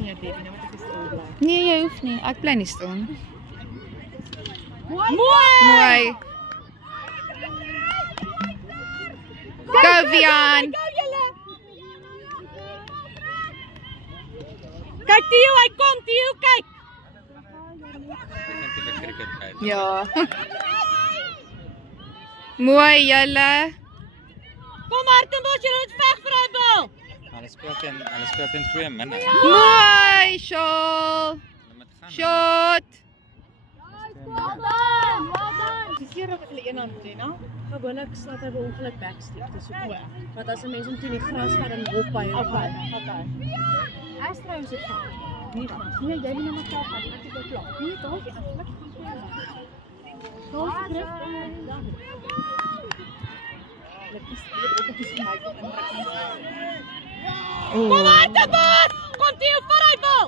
Nee, Debbie, nou moet ek stil bly. Nee, jy hoef nie. Ek bly nie staan. Mooi! Mooi. Go Vian. Go julle! Kyk Theo, hy kom Theo, kyk! Ja. Mooi julle. Kom Hartenbos, julle moet veg vir daai bal. Hulle speel teen 2 minne. Mooi, Shaal. Shot. Well done. Die keer dat ek hulle een hand doen, hè? Gewoonlik slaat hy by ongeluk backstep, dis ook oor. Want as 'n mens hom toe in die gras vat en hop by hom. Okay. Astro is dit van. Nie gras. Nee, jy moet net maar kyk, ek het dit klaar. Nee, daar is eintlik. Daar terug. Dit is vir my kom in. Kom aan, Tabas! Kom Theo vir daai bal.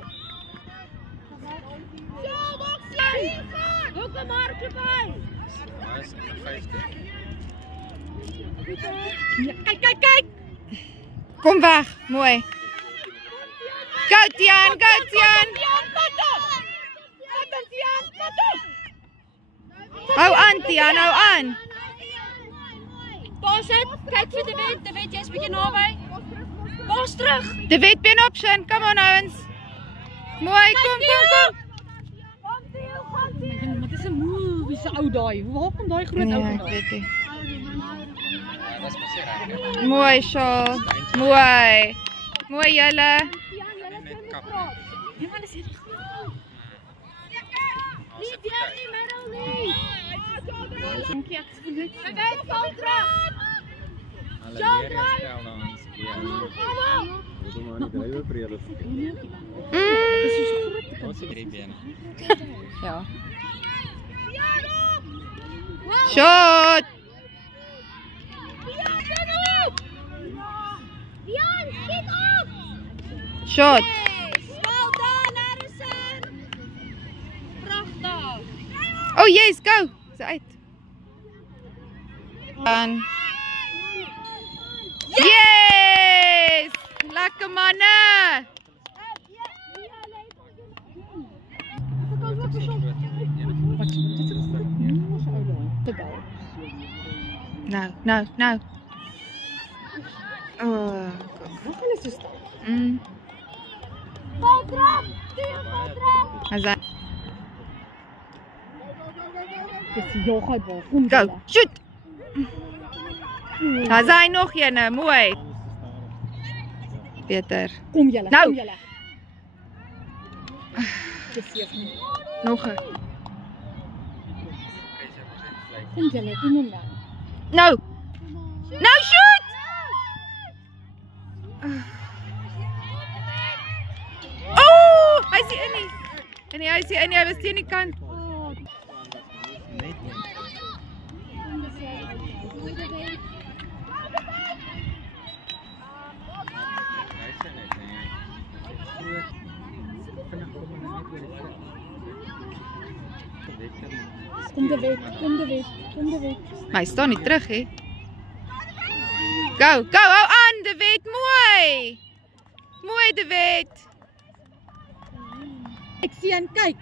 Ja, wat sê? Hoekom maar by? Hy is in 50. Kyk! Kom weg. Mooi. Go Tian, go Tian. Hou aan Tian, hou aan. Pas dit, kyk vir De Wet jy's bietjie naby. Pas terug. De Wet been option. Come on ouens. Mooi, kom. Wat is 'n move, wie se ou daai? Waar kom daai groot ou Nee, vandaan? ek weet nie. Ja, dis mos reg. Mooi Shaal. Mooi. Mooi julle. Net kap. Ja, maar dis hierdie groot. Nie weer nie, middel nie. Dankie, ek is verloot. Kyk, val terug. Hulle leer jou spel dan ons. Ons het 3 bene. Ja. Shot. Shot. Well done, Harrison. Pragtig. Oh yes, go. Dis uit. En yes! Lekker manne. Nou. Oh. Wat hulle so staan? Val trap. trap. Dis jou gaai bal. Kom Go. Shoot. Daar is hy nog een, mooi. Beter. Kom julle, Nou. kom julle. Dis seef nie. Nog een. Kom julle, doen hom dan. Nou. Nou shoot. Oh, hy is in nie. En hy is in nie, hy was teen die kant. Net nie. Kom De Wet. Maar hy staan nie terug, hè. Go, hou aan, De Wet, mooi. Mooi, De Wet. Ek sien, kyk.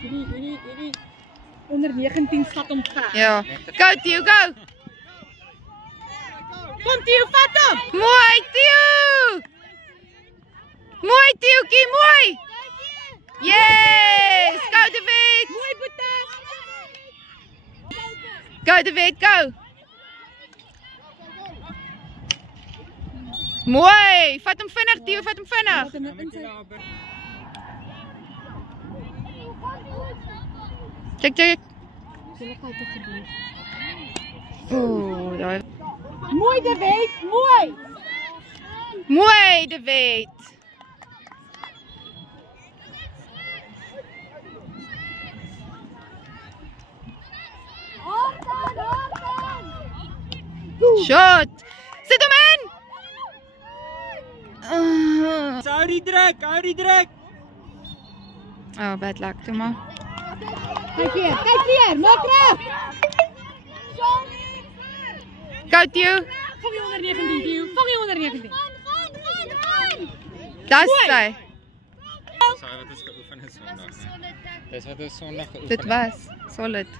Hierdie onder 19 vat hom ver. Ja. Go, Theo, go. Kom Theo, vat hom. Mooi, Theo. Mooi, Theokie, mooi. Yes, go, De Wet. Mooi Boeta. Go, De Wet, go. Mooi. Vat hom vinnig, Theo, vat hom vinnig. Check. Oeh, daar. Mooi De Wet, mooi. Mooi, De Wet. Shot. Sit hom in. Hou die druk. Oh, bad luck, toe maar. Kyk hier, maak reg. Go, Theo. Vang jy onder 19, Theo. Vang jy onder 19. Das sy. Dis wat ons geoefen het Sondag, nee. Dis wat ons Sondag geoefen het. Dit was solid.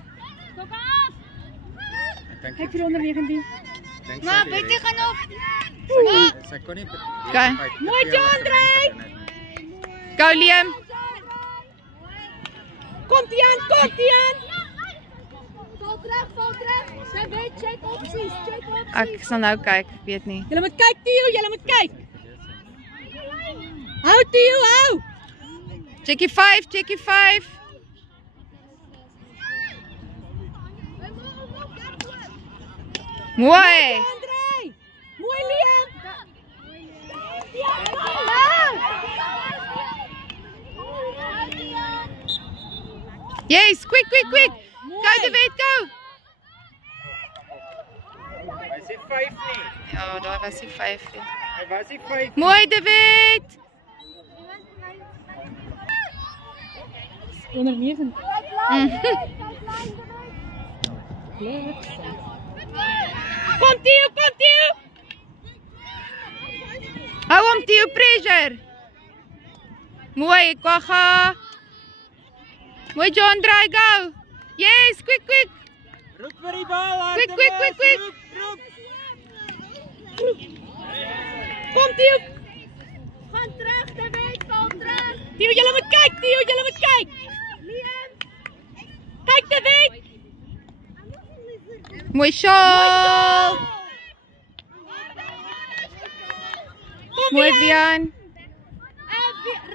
Kyk vir onder 19. Maar weet jy gaan op. Sy kon nie Mooi Jandre. Go Liam. Kom Tian. Val terug. Sy weet check opsies. Ek sal nou kyk, ek weet nie. Julle moet kyk Theo, julle moet kyk. Hou Theo, hou. Checkie 5. Mooi. Andre. Mooi Liam. Yes, quick. Go David, go. Was hy 5 nie? Ja, daar was die 5. Hy was hy 5. Mooi David. Onder 19. Kom Theo. Hou hom Theo, pressure. Mooi Kwagga. Mooi John, draai go. Yes, quick. Roep vir die bal. Quick. Roep. Kom Theo. Gaan terug, David, val terug. Theo, julle moet kyk. Liam. Kyk David. Mooi shot. Mooi Vian.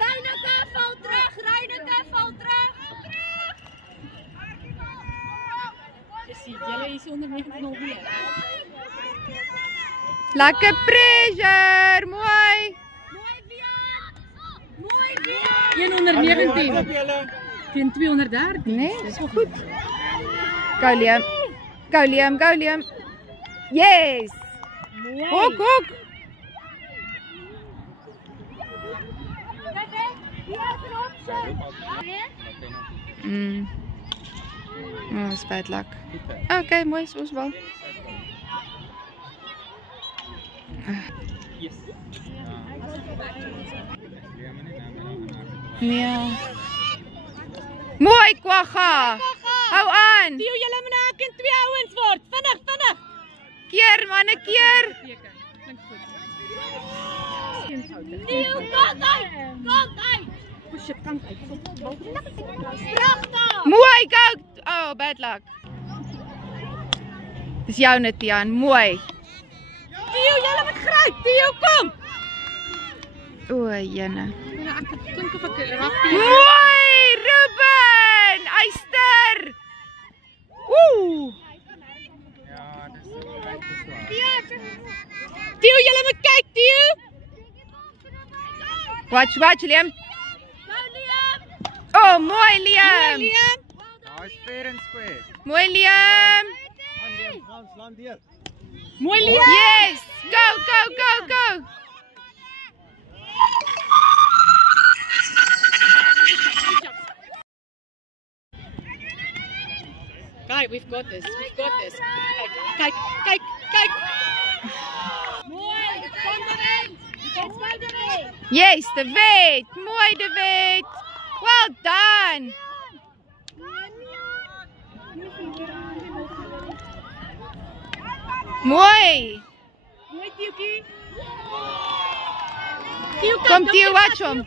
Reineke, val terug. Julle is onder 19 alweer. Lekker pressure. Mooi. Mooi Vian. 1 onder 19. Teen 213. Nee, dis wel goed. Go Liam. Yes. Hoek. Oh, that's bad luck. Okay, mooi, soos wel. Yes. Ja. Mooi Kwagga. Hou aan. Theo, julle moet nou kan 2 ouens word. Vinnig. Keer manne, keer. Klink goed. Theo, kant uit. Push it kant uit. Pragtig. Mooi, go. Oh, bad luck. Dis joune Tian, mooi. Theo, julle moet gryp. Theo, kom. O, jene. Ek klink of ek rugby. Mooi, Ruben. Eyster. Oeh. Ja, dis Theo, julle moet kyk, Theo. Watch, Liam. Oh, mooi Liam. Nice fair and square. Mooi Liam. Mooi Liam. Yes. Go. Guy, we've got this. Kyk. Mooi, kom erin. Dit is David. Yes, David. Mooi David. Well done. Mooi. Mooi Theo. Kom Theo, watch hom.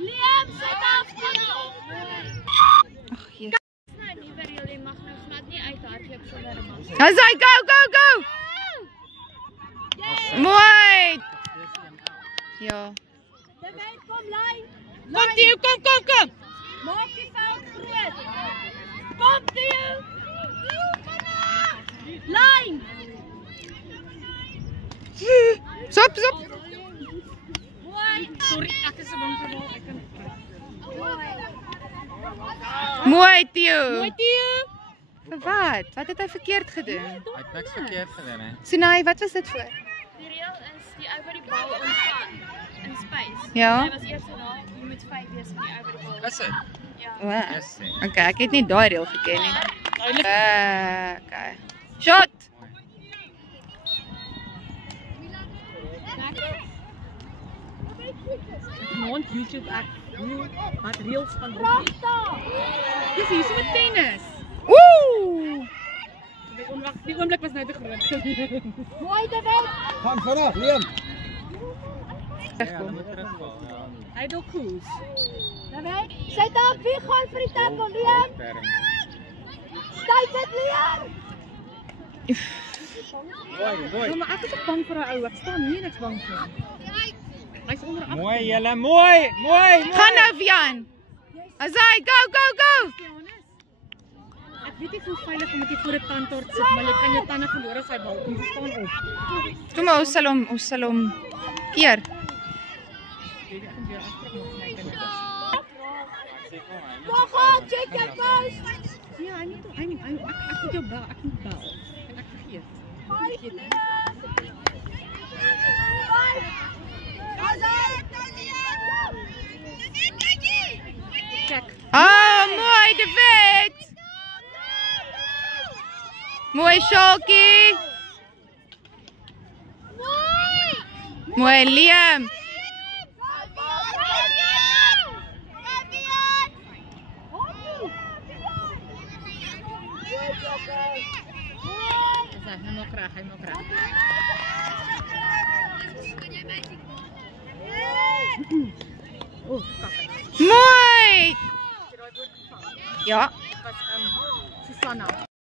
Liam, sit af. Ag, Jesus. Nou nie vir julle mag nou glad nie uithardloop sonder 'n mas. Hy sê go. Mooi. Ja. David, kom lyn. Kom Theo, kom. Maak die veld groot. Kom Theo. Lyn. Stop. Mooi. Sorry, ek is so bang vir bal. Ek kan Mooi Theo. Mooi Theo. Vir wat? Wat het hy verkeerd gedoen? Hy het niks verkeerd gedoen, hè. Sinai, wat was dit vir? Die reël is die ou wat die bal ontvang in space. Ja. Hy was eers daar, jy moet 5 wees van die ou wat die bal. Is dit? Ja. Wow. Yes, sê. Okay, ek het nie daai reël geken nie. Okay. Shot. Mond YouTube ek wat reels van rugby. Dis hier so met tennis. Woe! Die oomblik was nou te groot. Mooi te weg. Gaan vinnig, Liam. Hy het ook koers. David, sit op, wie gaan vir die tackle, Liam? Styf dit, Liam. Ja, maar ek is ook bang vir haar ou. Ek staan nie niks bang vir hom. Hy's onder af. Mooi julle, mooi. Gaan nou Vian. Azai, go. Ek weet nie hoe veilig om dit voor 'n tandarts sit, maar jy kan jou tande verloor as hy bal kom staan op. Toe maar ons sal hom keer. Go, check your post. Ja, ek moet jou bel, ek moet bel. En ek vergeet. Check. Ah, mooi David. Mooi Shalkie. Mooi Liam. Hy maak reg. Mooi. Ja. Was Susanna.